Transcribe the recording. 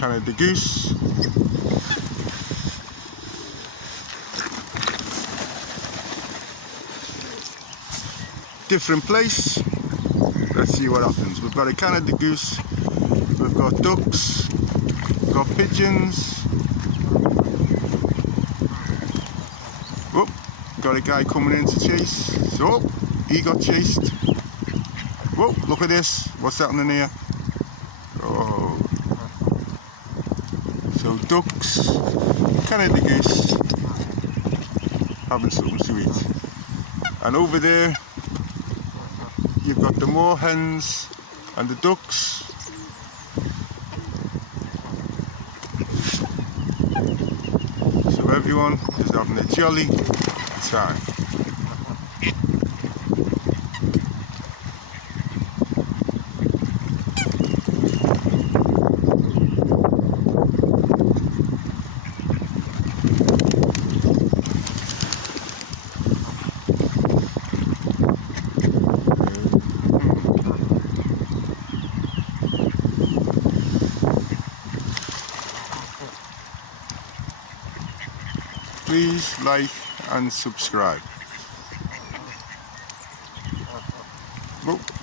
Canada goose. Different place. Let's see what happens. We've got a Canada goose, we've got ducks, we've got pigeons. Oh, got a guy coming in to chase. So he got chased. Whoa, look at this. What's happening here? Oh. So ducks, Canada goose, having something to eat. And over there you've got the moorhens and the ducks. So everyone is having a jolly time. Please like and subscribe. Oh.